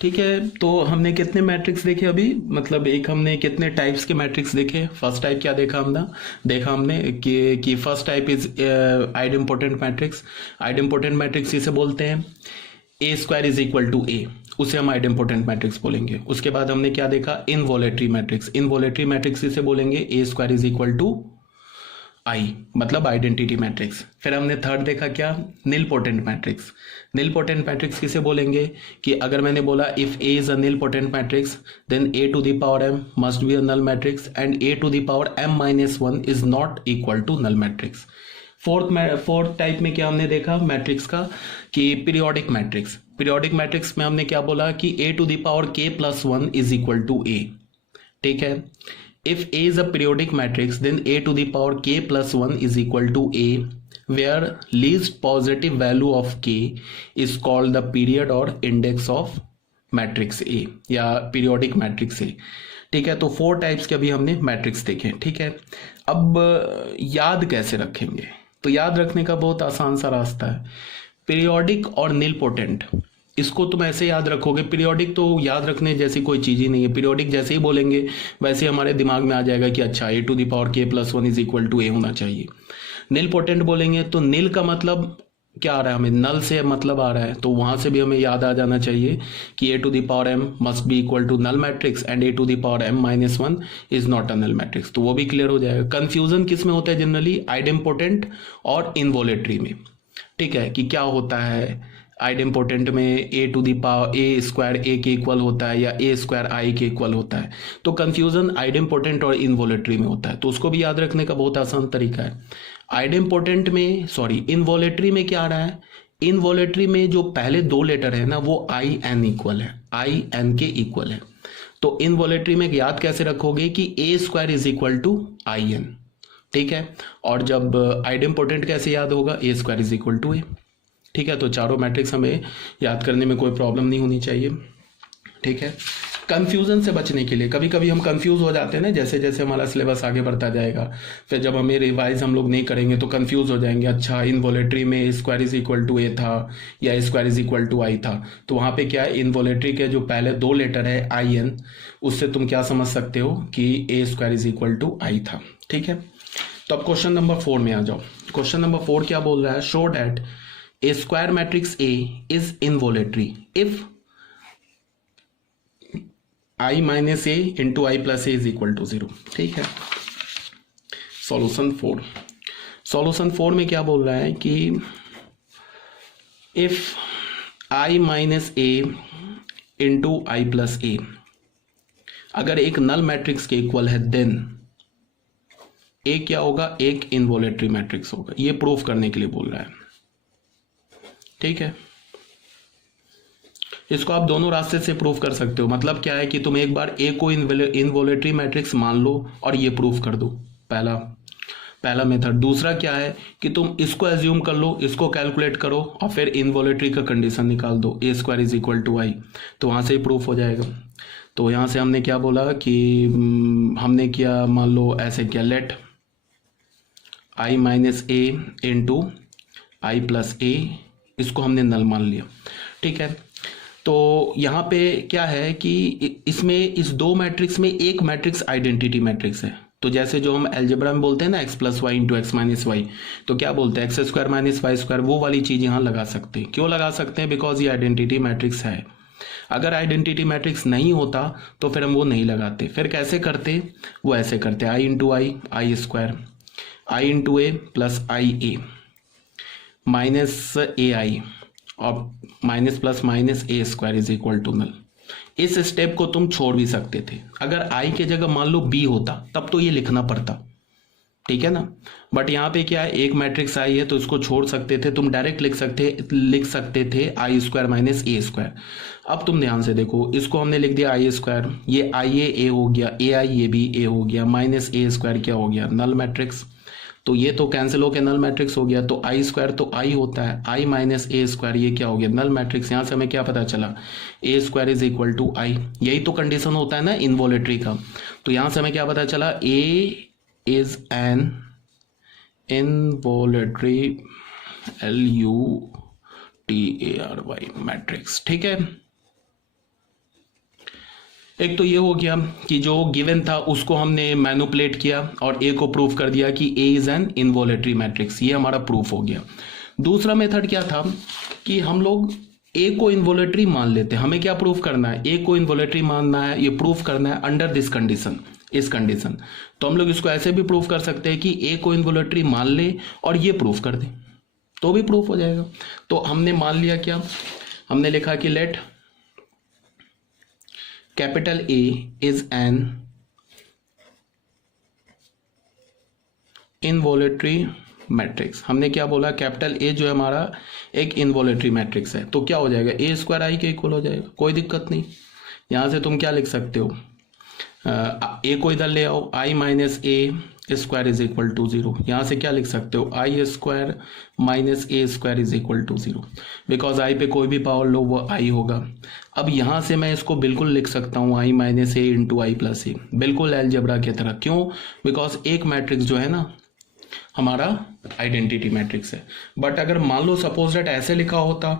ठीक है, तो हमने कितने मैट्रिक्स देखे अभी, मतलब एक हमने कितने टाइप्स के मैट्रिक्स देखे। फर्स्ट टाइप क्या देखा हमने कि first type is idempotent matrix. Idempotent matrix इसे बोलते हैं ए स्क्वायर इज इक्वल टू ए, उसे हम आइडेम्पोटेंट मैट्रिक्स बोलेंगे। उसके बाद हमने क्या देखा, इनवोलेटरी मैट्रिक्स। इनवोलेटरी मैट्रिक्स इसे बोलेंगे A square is equal to I, मतलब आइडेंटिटी मैट्रिक्स। फिर हमने थर्ड देखा क्या, nilpotent matrix. Nilpotent matrix किसे बोलेंगे कि अगर मैंने बोला if A is a nilpotent matrix then A to the power M must be a null matrix and A to the power M minus one is not equal to null matrix. Fourth type में क्या हमने देखा matrix का कि periodic matrix. Periodic matrix में हमने क्या बोला कि A to the power K plus one is equal to A. ठीक है, if A is a periodic matrix then A to the power k plus 1 is equal to A, where least positive value of k is called the period or index of matrix A या periodic matrix A। ठीक है, तो 4 types के अभी हमने matrix देखे। ठीक है, अब याद कैसे रखेंगे, तो याद रखने का बहुत आसान सा रास्ता है। पीरियोडिक और नीलपोटेंट, इसको तुम ऐसे याद रखोगे। पीरियोडिक तो याद रखने जैसी कोई चीज ही नहीं है। पीरियोडिक जैसे ही बोलेंगे वैसे हमारे दिमाग में आ जाएगा कि अच्छा A to the power K plus one is equal to A होना चाहिए। नील पोटेंट बोलेंगे तो नील का मतलब क्या आ रहा है, हमें नल से मतलब आ रहा है, तो वहां से भी हमें याद आ जाना चाहिए कि A to the power M must be equal to null matrix and A to the power M minus one is not a null matrix, तो वो भी क्लियर हो जाएगा। कंफ्यूजन किस में होता है जनरली, आइडेम्पोटेंट और इनवोलेटरी में। ठीक है, कि क्या होता है आइडेम्पोटेंट में A to the power A square A के इक्वल होता है या ए स्क्वायर आई के इक्वल होता है, तो कंफ्यूजन आइडेम्पोटेंट और इनवोलेटरी में होता है, तो उसको भी याद रखने का बहुत आसान तरीका है। आइडेम्पोटेंट में इनवोलेटरी में क्या आ रहा है, इनवोलेटरी में जो पहले 2 लेटर है ना वो आई एन इक्वल है, आई एन के इक्वल है। तो इनवोलेटरी में याद कैसे रखोगे कि A square is equal to I N. ठीक है, और जब आइडेम्पोटेंट कैसे याद होगा, A square is equal to A. ठीक है, तो चारों मैट्रिक्स हमें याद करने में कोई प्रॉब्लम नहीं होनी चाहिए। ठीक है, कंफ्यूजन से बचने के लिए कभी कभी हम कंफ्यूज हो जाते हैं ना, जैसे जैसे हमारा सिलेबस आगे बढ़ता जाएगा, फिर जब हमें रिवाइज हम लोग नहीं करेंगे तो कंफ्यूज हो जाएंगे। अच्छा, इनवोलेटरी में स्क्वायर इज इक्वल टू ए था या स्क्वायर इज इक्वल टू आई था, तो वहां पे क्या है, इनवोलेटरी के जो पहले 2 लेटर है आई एन, उससे तुम क्या समझ सकते हो कि A square is equal to आई था। ठीक है, तो अब क्वेश्चन नंबर 4 में आ जाओ। क्वेश्चन नंबर 4 क्या बोल रहा है, show that A square matrix A is involutory if I minus A into I plus A is equal to 0। ठीक है, सॉल्यूशन 4 में क्या बोल रहा है कि if I minus A into I plus A अगर एक नल मैट्रिक्स के इक्वल है देन A क्या होगा, एक इनवोलेटरी मैट्रिक्स होगा। ये प्रूफ करने के लिए बोल रहा है। ठीक है, इसको आप दोनों रास्ते से प्रूफ कर सकते हो। मतलब क्या है कि तुम एक बार ए को इनवोलेटरी मैट्रिक्स मान लो और ये प्रूफ कर दो, पहला मेथड। दूसरा क्या है कि तुम इसको एज्यूम कर लो, इसको कैलकुलेट करो और फिर इनवोलेटरी का कंडीशन निकाल दो, ए स्क्वायर इज इक्वल टू आई, तो वहां से ही प्रूफ हो जाएगा। तो यहां से हमने क्या बोला कि हमने किया, मान लो ऐसे किया, late I minus A into I plus ए, इसको हमने नल मान लिया। ठीक है, तो यहाँ पे क्या है कि इसमें इस 2 मैट्रिक्स में एक मैट्रिक्स आइडेंटिटी मैट्रिक्स है। तो जैसे जो हम एल्जेब्रा में बोलते हैं ना x plus y into x minus y, तो क्या बोलते हैं x square minus y square, वो वाली चीज यहाँ लगा सकते हैं। क्यों लगा सकते हैं, बिकॉज ये आइडेंटिटी मैट्रिक्स है। अगर आइडेंटिटी मैट्रिक्स नहीं होता तो फिर हम वो नहीं लगाते। फिर कैसे करते, वो ऐसे करते, I into I square, I into A plus I A minus A I और minus plus minus A square is equal to null. इस स्टेप को तुम छोड़ भी सकते थे, अगर आई के जगह मान लो बी होता तब तो ये लिखना पड़ता। ठीक है ना, बट यहाँ पे क्या है, एक मैट्रिक्स आई है तो इसको छोड़ सकते थे, तुम डायरेक्ट लिख सकते थे आई स्क्वायर माइनस ए स्क्वायर। अब तुम ध्यान से देखो, इसको हमने लिख दिया आई स्क्वायर, ये आई ए हो गया, ए आई ये भी ए हो गया, माइनस ए स्क्वायर क्या हो गया, नल मैट्रिक्स। तो ये तो कैंसिल होकर नल मैट्रिक्स हो गया, तो आई स्क्वायर तो आई होता है, आई माइनस ए स्क्वायर ये क्या हो गया, नल मैट्रिक्स। यहां से हमें क्या पता चला, ए स्क्वायर इज इक्वल टू आई। यही तो कंडीशन होता है ना इनवोलेटरी का। तो यहां से हमें क्या पता चला, ए इज एन इनवोलेटरी LUTARY मैट्रिक्स। ठीक है, एक तो ये हो गया कि जो गिवन था उसको हमने मैनिपुलेट किया और ए को प्रूव कर दिया कि ए इज एन इनवॉलेटरी मैट्रिक्स, ये हमारा प्रूफ हो गया। दूसरा मेथड क्या था कि हम लोग ए को इनवॉलेटरी मान लेते हैं। हमें क्या प्रूफ करना है, ए को इनवॉलेटरी मानना है, ये प्रूफ करना है अंडर दिस कंडीशन, इस कंडीशन। तो हम लोग इसको ऐसे भी प्रूफ कर सकते हैं कि ए को इनवॉलेटरी मान ले और ये प्रूफ कर दे, तो भी प्रूफ हो जाएगा। तो हमने मान लिया, क्या हमने लिखा कि let capital A is an involutory matrix. हमने क्या बोला, कैपिटल ए जो है हमारा एक इनवॉलेटरी मैट्रिक्स है, तो क्या हो जाएगा, ए स्क्वायर आई के इक्वल हो जाएगा, कोई दिक्कत नहीं। यहां से तुम क्या लिख सकते हो, ए को इधर ले आओ, I minus A square is equal to 0। यहां से क्या लिख सकते हो, I square minus A square is equal to 0, because I पे कोई भी पावर लो वो आई होगा। अब यहां से मैं इसको बिल्कुल लिख सकता हूं आई minus A into I plus ए, बिल्कुल अलजेब्रा की तरह। क्यों, बिकॉज एक मैट्रिक्स जो है ना हमारा आइडेंटिटी मैट्रिक्स है। बट अगर मान लो सपोज दैट ऐसे लिखा होता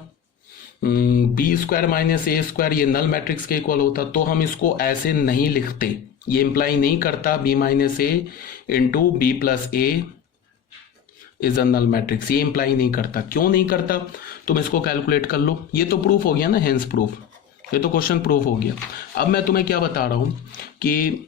B square minus A square, ये नल मैट्रिक्स के इक्वल होता, तो हम इसको ऐसे नहीं लिखते। ये इंप्लाई नहीं करता B minus A into B plus A is a null matrix, ये इंप्लाई नहीं करता। क्यों नहीं करता, तुम इसको कैलकुलेट कर लो, ये तो प्रूफ हो गया ना, हेंस प्रूफ, ये तो क्वेश्चन प्रूफ हो गया। अब मैं तुम्हें क्या बता रहा हूं कि